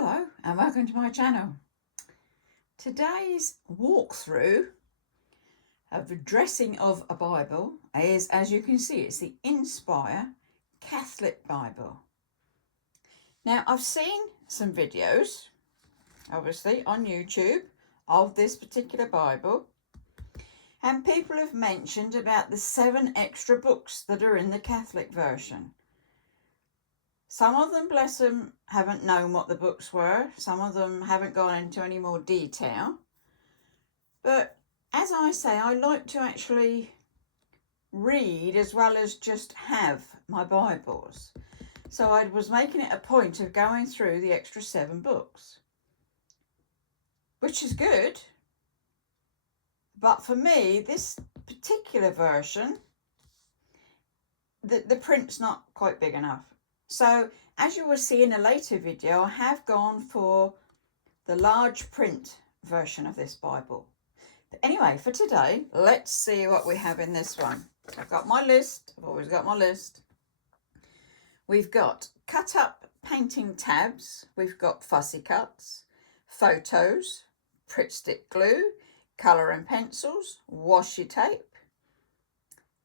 Hello and welcome to my channel. Today's walkthrough of the dressing of a Bible is, as you can see, it's the Inspire Catholic Bible. Now, I've seen some videos, obviously, on YouTube of this particular Bible, and people have mentioned about the 7 extra books that are in the Catholic version. Some of them, bless them, haven't known what the books were. Some of them haven't gone into any more detail. But as I say, I like to actually read as well as just have my Bibles. So I was making it a point of going through the extra 7 books, which is good. But for me, this particular version, the print's not quite big enough. So, as you will see in a later video, I have gone for the large print version of this Bible. But anyway, for today, let's see what we have in this one. I've got my list. I've always got my list. We've got cut up painting tabs. We've got fussy cuts, photos, Pritt stick glue, colouring pencils, washi tape,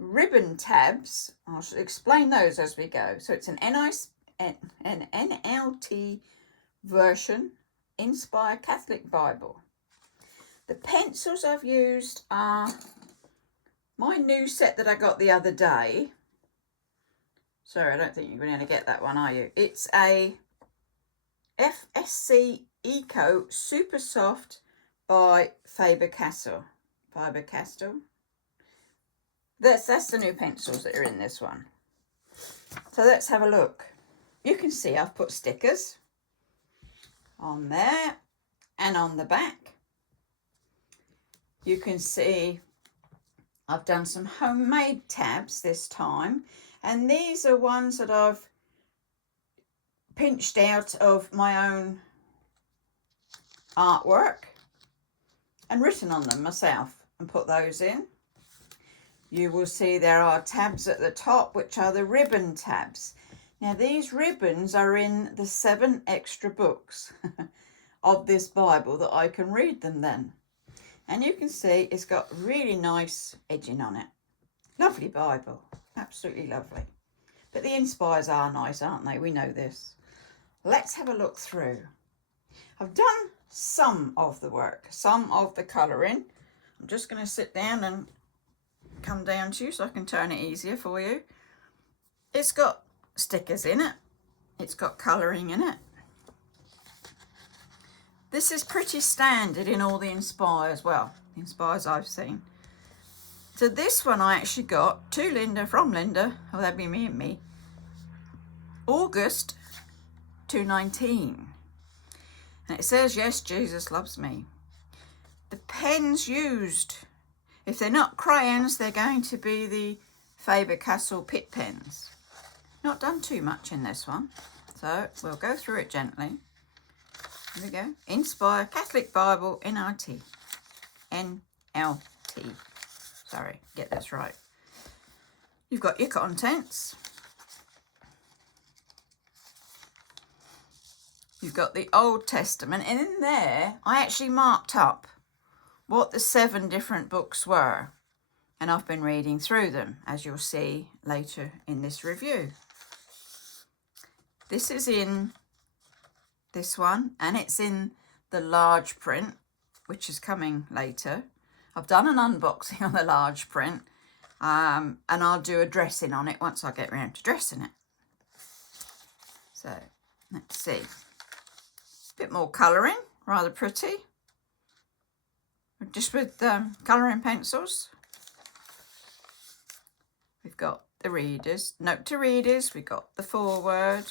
ribbon tabs. I'll explain those as we go. So it's an NLT version, Inspire Catholic Bible. The pencils I've used are my new set that I got the other day. Sorry, I don't think you're going to get that one, are you? It's a FSC Eco Super Soft by Faber-Castell. That's the new pencils that are in this one. So let's have a look. You can see I've put stickers on there and on the back. You can see I've done some homemade tabs this time, and these are ones that I've pinched out of my own artwork and written on them myself and put those in. You will see there are tabs at the top, which are the ribbon tabs. Now, these ribbons are in the 7 extra books of this Bible that I can read them then. And you can see it's got really nice edging on it. Lovely Bible, absolutely lovely. But the Inspires are nice, aren't they? We know this. Let's have a look through. I've done some of the work, some of the colouring. I'm just going to sit down and come down to you so I can turn it easier for you. It's got stickers in it. It's got colouring in it. This is pretty standard in all the Inspires, well, the Inspires I've seen. So this one I actually got to Linda, from Linda, oh, that'd be me and me, August 2019. And it says, yes, Jesus loves me. The pens used, if they're not crayons, they're going to be the Faber-Castell Pitt pens. Not done too much in this one, so we'll go through it gently. Here we go. Inspire Catholic Bible NLT. Sorry, get this right. You've got your contents. You've got the Old Testament, and in there, I actually marked up what the 7 different books were, and I've been reading through them, as you'll see later in this review. This is in this one, and it's in the large print, which is coming later. I've done an unboxing on the large print, and I'll do a dressing on it once I get around to dressing it. So let's see. A bit more colouring, rather pretty. Just with colouring pencils. We've got the readers, note to readers, we've got the foreword,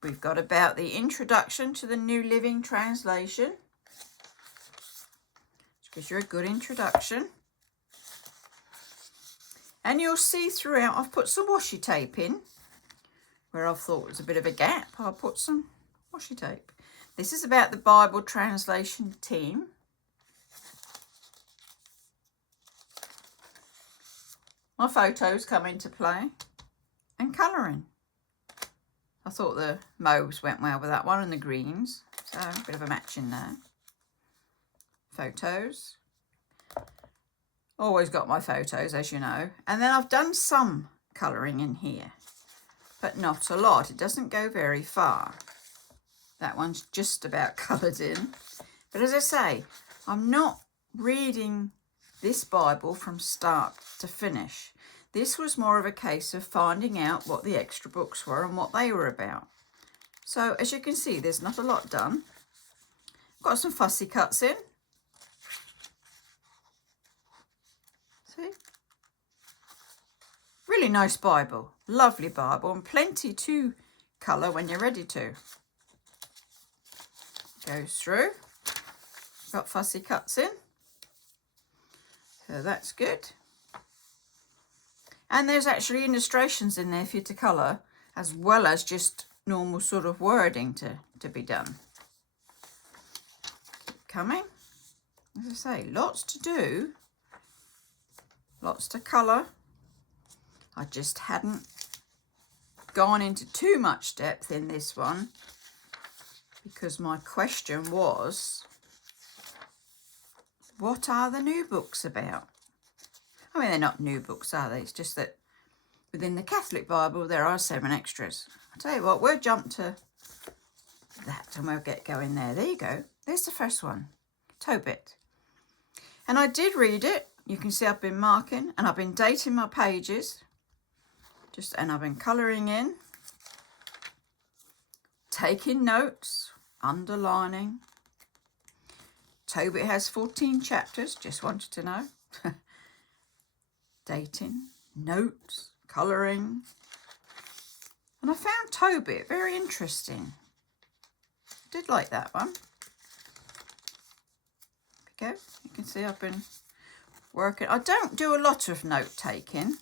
we've got about the introduction to the New Living Translation, which gives you a good introduction. And you'll see throughout I've put some washi tape in, where I thought was a bit of a gap, I'll put some washi tape. This is about the Bible translation team. My photos come into play, and colouring. I thought the mauves went well with that one and the greens. So a bit of a match in there. Photos. Always got my photos, as you know. And then I've done some colouring in here, but not a lot. It doesn't go very far. That one's just about coloured in. But as I say, I'm not reading this Bible from start to finish. This was more of a case of finding out what the extra books were and what they were about. So as you can see, there's not a lot done. Got some fussy cuts in. See? Really nice Bible. Lovely Bible, and plenty to colour when you're ready to. Goes through. Got fussy cuts in. So that's good. And there's actually illustrations in there for you to colour, as well as just normal sort of wording to be done. Keep coming. As I say, lots to do. Lots to colour. I just hadn't gone into too much depth in this one because my question was, what are the new books about? I mean, they're not new books, are they? It's just that within the Catholic Bible, there are 7 extras. I'll tell you what, we'll jump to that and we'll get going there. There you go. There's the first one, Tobit. And I did read it. You can see I've been marking and I've been dating my pages. And I've been colouring in, taking notes, underlining. Tobit has 14 chapters, just wanted to know. Dating, notes, colouring. And I found Tobit very interesting. Did like that one. There we go. You can see I've been working. I don't do a lot of note taking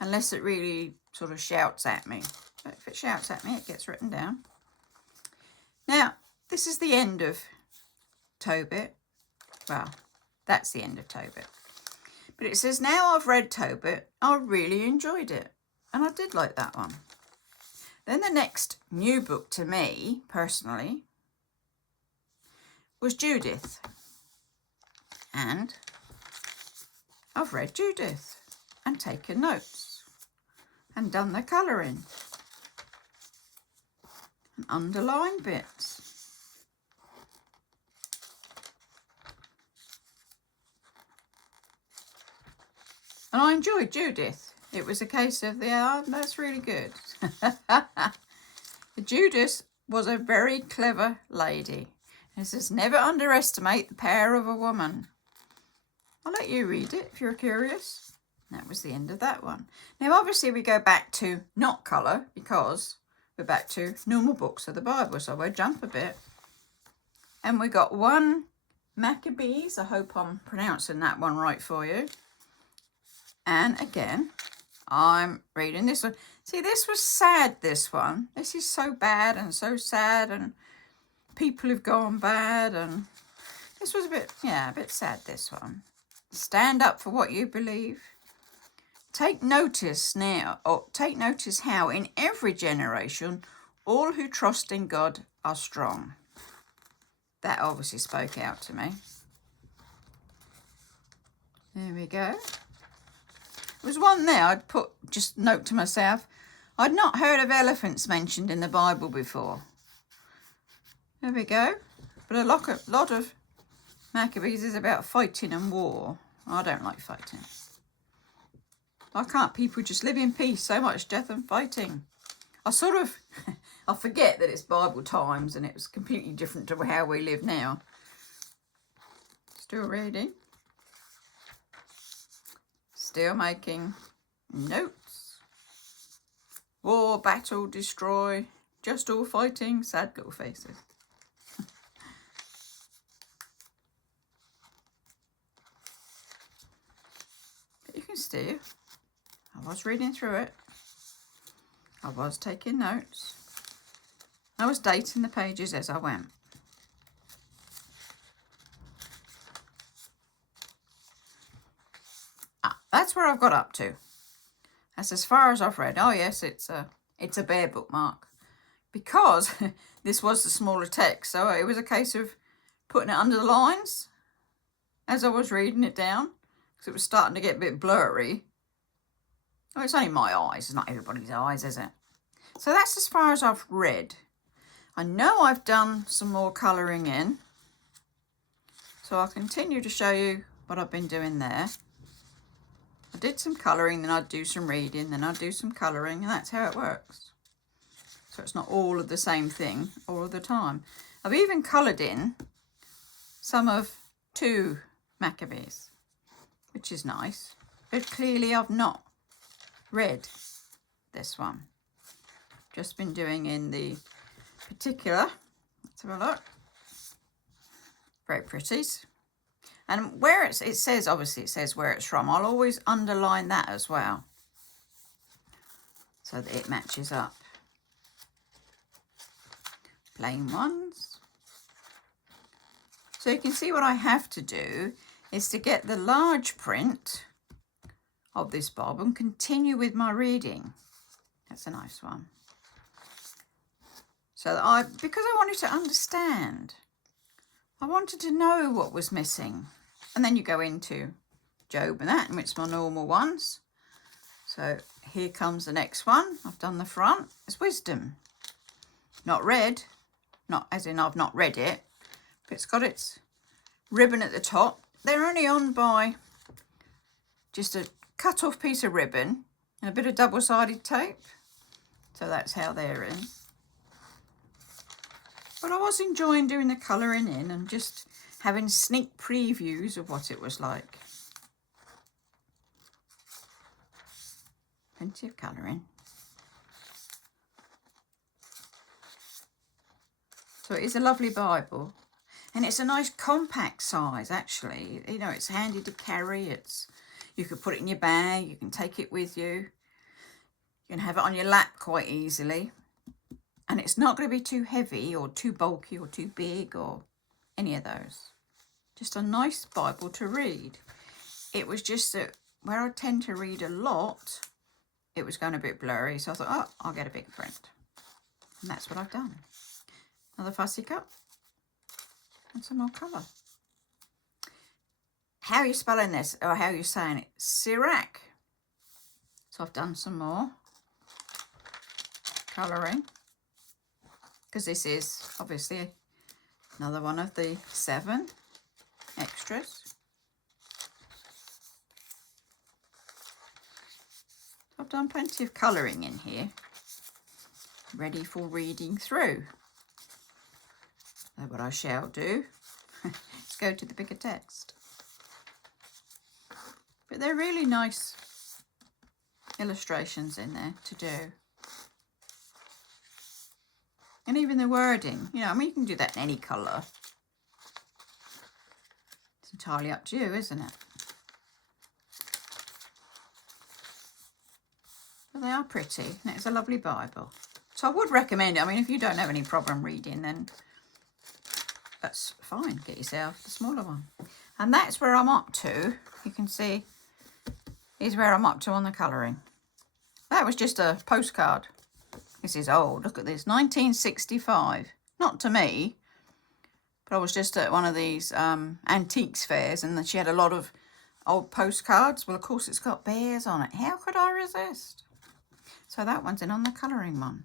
unless it really sort of shouts at me. But if it shouts at me, it gets written down. Now, this is the end of Tobit. Well, that's the end of Tobit. But it says, now I've read Tobit, I really enjoyed it. And I did like that one. Then the next new book to me, personally, was Judith. And I've read Judith and taken notes and done the colouring and underlined bits. And I enjoyed Judith. It was a case of, yeah, that's really good. Judith was a very clever lady. It says, never underestimate the power of a woman. I'll let you read it if you're curious. That was the end of that one. Now, obviously, we go back to not colour because we're back to normal books of the Bible. So we'll jump a bit. And we got 1 Maccabees. I hope I'm pronouncing that one right for you. And again, I'm reading this one. See, this was sad, this one. This is so bad and so sad, and people have gone bad, and this was a bit sad, this one. Stand up for what you believe. Take notice now, or take notice how in every generation, all who trust in God are strong. That obviously spoke out to me. There we go. There was one there I'd put, just note to myself, I'd not heard of elephants mentioned in the Bible before. There we go. But a lot of Maccabees is about fighting and war. I don't like fighting. Why can't people just live in peace? So much death and fighting. I forget that it's Bible times and it was completely different to how we live now. Still reading. Still making notes. War, battle, destroy. Just all fighting. Sad little faces. But you can see, I was reading through it. I was taking notes. I was dating the pages as I went. That's where I've got up to. That's as far as I've read. Oh yes, it's a bare bookmark. because this was the smaller text, so it was a case of putting it under the lines as I was reading it down, because it was starting to get a bit blurry. Oh, it's only my eyes, it's not everybody's eyes, is it? So that's as far as I've read. I know I've done some more colouring in, so I'll continue to show you what I've been doing there. I did some colouring, then I'd do some reading, then I'd do some colouring, and that's how it works. So it's not all of the same thing all of the time. I've even coloured in some of 2 Maccabees, which is nice. But clearly I've not read this one. Just been doing in the particular. Let's have a look. Very pretty. And where it says, obviously it says where it's from. I'll always underline that as well, so that it matches up. Plain ones. So you can see what I have to do is to get the large print of this Bible and continue with my reading. That's a nice one. So that because I wanted to understand, I wanted to know what was missing. And then you go into Job and that, and it's my normal ones. So here comes the next one. I've done the front. It's wisdom. Not read, not as in I've not read it, but it's got its ribbon at the top. They're only on by just a cut off piece of ribbon and a bit of double-sided tape. So that's how they're in. But I was enjoying doing the colouring in and just having sneak previews of what it was like. Plenty of colouring. So it is a lovely Bible, and it's a nice compact size actually. You know, it's handy to carry. You could put it in your bag, you can take it with you. You can have it on your lap quite easily. And it's not going to be too heavy or too bulky or too big or any of those. Just a nice Bible to read. It was just that where I tend to read a lot, it was going a bit blurry. So I thought, oh, I'll get a big print. And that's what I've done. Another fussy cut. And some more colour. How are you spelling this? Or how are you saying it? Sirach. So I've done some more colouring. Because this is obviously another one of the 7 extras. I've done plenty of colouring in here, ready for reading through. So what I shall do is go to the bigger text. But they're really nice illustrations in there to do. And even the wording, you know, I mean, you can do that in any colour. It's entirely up to you, isn't it? But they are pretty, and it's a lovely Bible. So I would recommend it. I mean, if you don't have any problem reading, then that's fine. Get yourself the smaller one. And that's where I'm up to. You can see, is where I'm up to on the colouring. That was just a postcard. This is old. Look at this. 1965. Not to me, but I was just at one of these antiques fairs, and she had a lot of old postcards. Well, of course, it's got bears on it. How could I resist? So that one's in on the colouring one.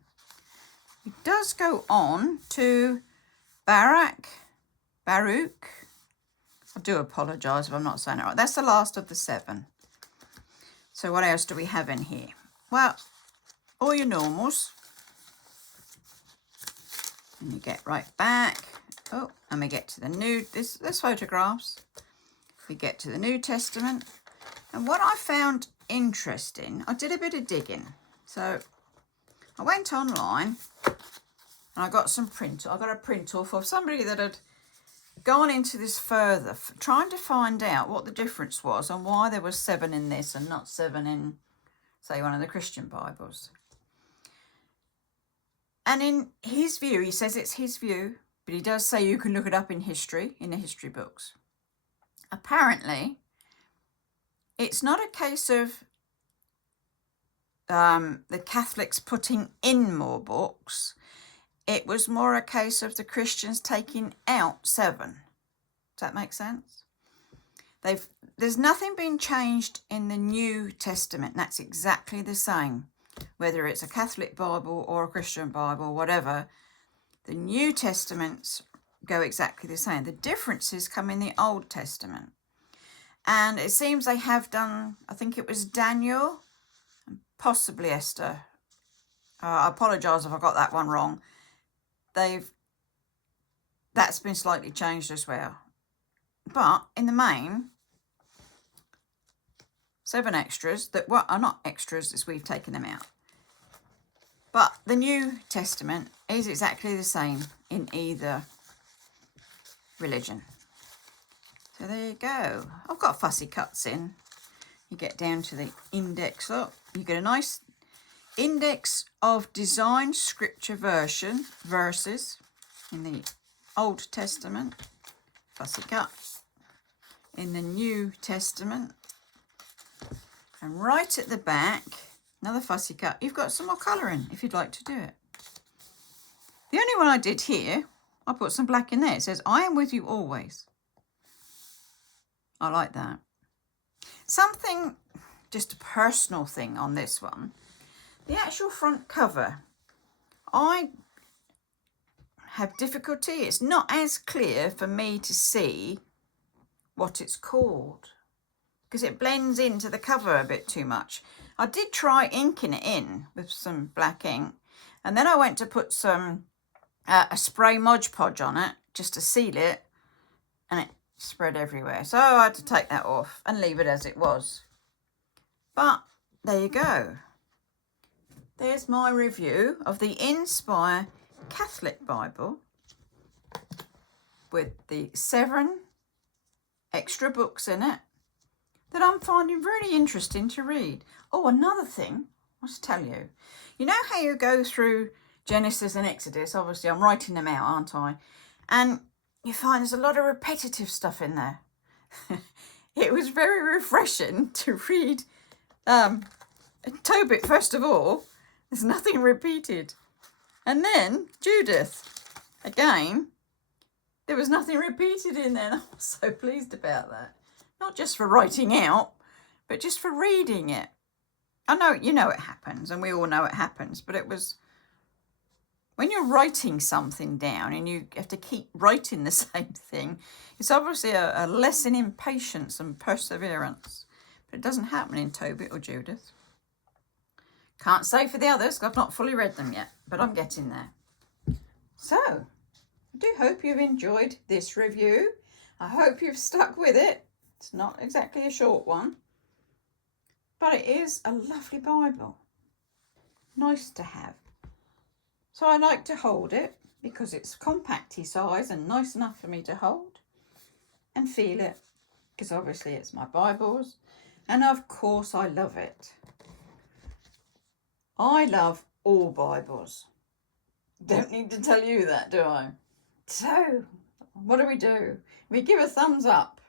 It does go on to Baruch. I do apologise if I'm not saying it right. That's the last of the 7. So what else do we have in here? Well, all your normals. And you get right back. Oh, and we get to the new, there's photographs. We get to the New Testament. And what I found interesting, I did a bit of digging. So I went online and I got some print. I got a print off of somebody that had gone into this further, trying to find out what the difference was and why there was 7 in this and not 7 in, say, one of the Christian Bibles. And in his view, he says it's his view, but he does say you can look it up in history, in the history books. Apparently, it's not a case of the Catholics putting in more books. it was more a case of the Christians taking out 7. Does that make sense? There's nothing been changed in the New Testament. That's exactly the same. Whether it's a Catholic Bible or a Christian Bible, whatever, the New Testaments go exactly the same. The differences come in the Old Testament. And it seems they have done, I think it was Daniel, possibly Esther. I apologise if I got that one wrong. That's been slightly changed as well. But in the main, 7 extras that are not extras as we've taken them out. But the New Testament is exactly the same in either religion. So there you go. I've got fussy cuts in. You get down to the index. Look, you get a nice index of design scripture verses in the Old Testament. Fussy cut. In the New Testament. And right at the back, another fussy cut. You've got some more colouring if you'd like to do it. The only one I did here, I put some black in there. It says, I am with you always. I like that. Something, just a personal thing on this one. The actual front cover, I have difficulty. It's not as clear for me to see what it's called, because it blends into the cover a bit too much. I did try inking it in with some black ink, and then I went to put some a spray Mod Podge on it just to seal it, and it spread everywhere. So I had to take that off and leave it as it was. But there you go. There's my review of the Inspire Catholic Bible with the 7 extra books in it that I'm finding really interesting to read. Oh, another thing I must tell you. You know how you go through Genesis and Exodus? Obviously, I'm writing them out, aren't I? And you find there's a lot of repetitive stuff in there. It was very refreshing to read Tobit, first of all. There's nothing repeated. And then Judith, again, there was nothing repeated in there. And I was so pleased about that. Not just for writing out, but just for reading it. I know, you know it happens, and we all know it happens, but it was, when you're writing something down and you have to keep writing the same thing, it's obviously a lesson in patience and perseverance. But it doesn't happen in Tobit or Judith. Can't say for the others, because I've not fully read them yet, but I'm getting there. So, I do hope you've enjoyed this review. I hope you've stuck with it. It's not exactly a short one, but it is a lovely Bible. Nice to have. So I like to hold it because it's compacty size and nice enough for me to hold and feel it, because obviously it's my Bible's, and of course I love it. I love all Bibles. Don't need to tell you that, do I? So, what do? We give a thumbs up.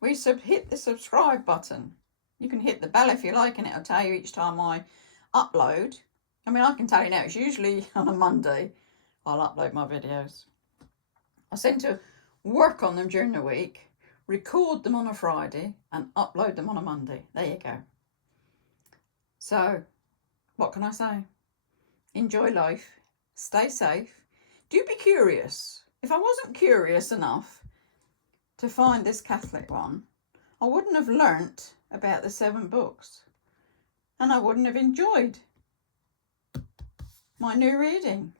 We hit the subscribe button. You can hit the bell if you like, and it'll tell you each time I upload. I mean, I can tell you now, it's usually on a Monday I'll upload my videos. I tend to work on them during the week, record them on a Friday, and upload them on a Monday. There you go. So, what can I say? Enjoy life. Stay safe. Do be curious. If I wasn't curious enough to find this Catholic one, I wouldn't have learnt about the 7 books. And I wouldn't have enjoyed my new reading.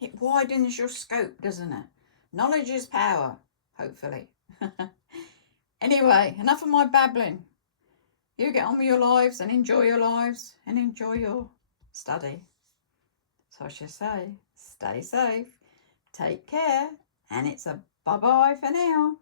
It widens your scope, doesn't it? Knowledge is power, hopefully. Anyway, enough of my babbling. You get on with your lives and enjoy your lives and enjoy your study. So I should say, stay safe, take care, and it's a bye-bye for now.